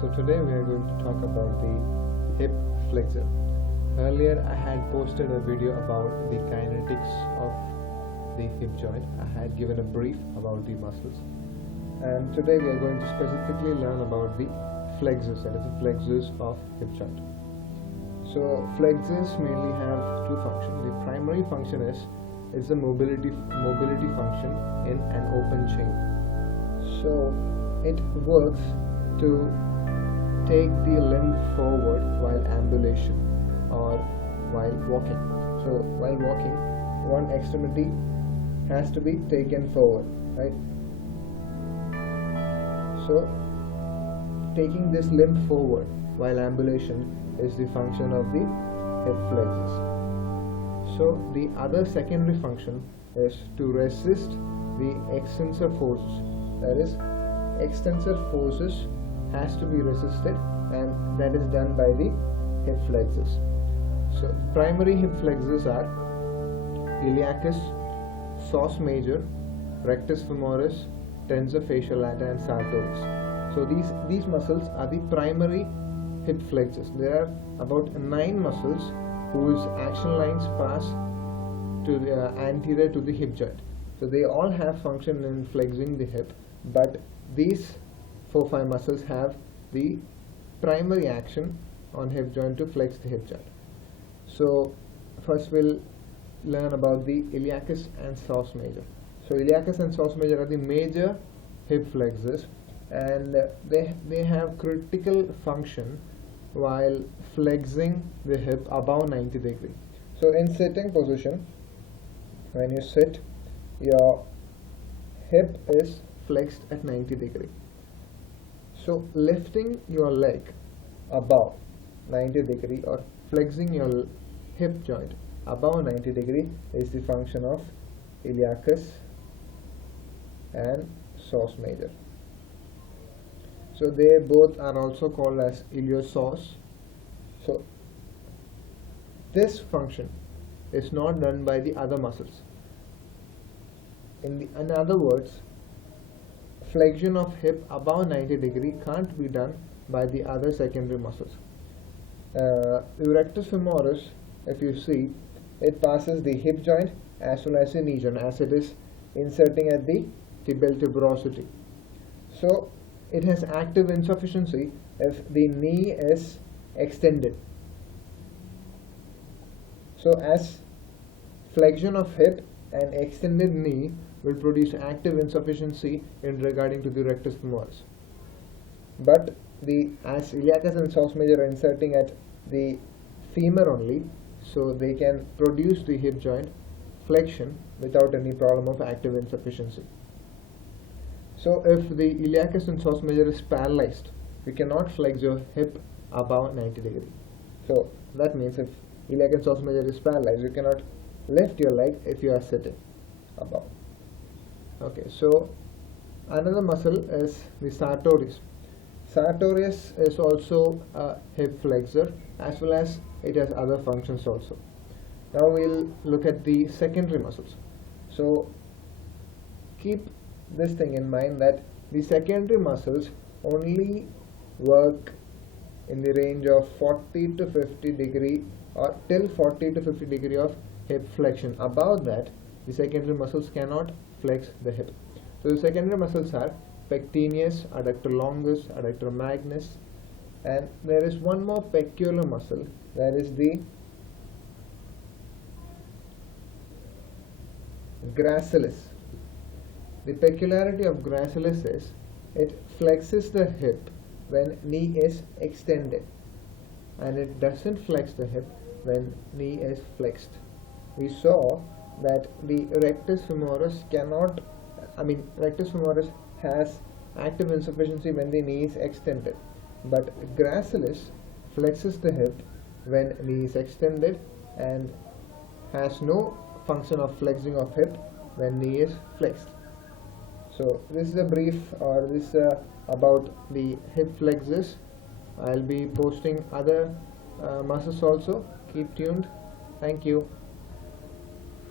So today we are going to talk about the hip flexor. Earlier I had posted a video about the kinetics of the hip joint. I had given a brief about the muscles, and today we are going to specifically learn about the flexors, that is the flexors of hip joint. So flexors mainly have two functions. The primary function is the mobility function in an open chain. So it works to take the limb forward while ambulation or while walking. So while walking, one extremity has to be taken forward, right? So taking this limb forward while ambulation is the function of the hip flexors. So the other secondary function is to resist the extensor forces. That is, extensor forces has to be resisted, and that is done by the hip flexors. So primary hip flexors are iliacus, psoas major, rectus femoris, tensor fasciae lata, and sartorius. So these muscles are the primary hip flexors. There are about 9 muscles whose action lines pass to the anterior to the hip joint. So they all have function in flexing the hip, but these 4-5 muscles have the primary action on hip joint to flex the hip joint. So first we'll learn about the iliacus and psoas major. So iliacus and psoas major are the major hip flexors, and they have critical function while flexing the hip above 90 degree. So in sitting position, when you sit, your hip is flexed at 90 degree. So lifting your leg above 90 degree or flexing your hip joint above 90 degree is the function of iliacus and psoas major. So they both are also called as iliopsoas. So this function is not done by the other muscles. In other words, flexion of hip above 90 degree can't be done by the other secondary muscles. The rectus femoris, if you see, it passes the hip joint as well as the knee joint, as it is inserting at the tibial tuberosity. So it has active insufficiency if the knee is extended. So as flexion of hip and extended knee will produce active insufficiency in regarding to the rectus femoris. But as iliacus and psoas major are inserting at the femur only, so they can produce the hip joint flexion without any problem of active insufficiency. So if the iliacus and psoas major is paralyzed, you cannot flex your hip above 90 degree. So that means if iliacus and psoas major is paralyzed, you cannot lift your leg if you are sitting above. Okay, so another muscle is the sartorius. Sartorius is also a hip flexor, as well as it has other functions also. Now we'll look at the secondary muscles. So keep this thing in mind, that the secondary muscles only work in the range of 40 to 50 degree or till 40 to 50 degree of hip flexion. Above that, the secondary muscles cannot flex the hip. So the secondary muscles are pectineus, adductor longus, adductor magnus, and there is one more peculiar muscle, that is the gracilis. The peculiarity of gracilis is it flexes the hip when knee is extended, and it doesn't flex the hip when knee is flexed. We saw that the rectus femoris rectus femoris has active insufficiency when the knee is extended, but gracilis flexes the hip when knee is extended and has no function of flexing of hip when knee is flexed. So this is a brief, or this about the hip flexors. I'll be posting other muscles also. Keep tuned. Thank you.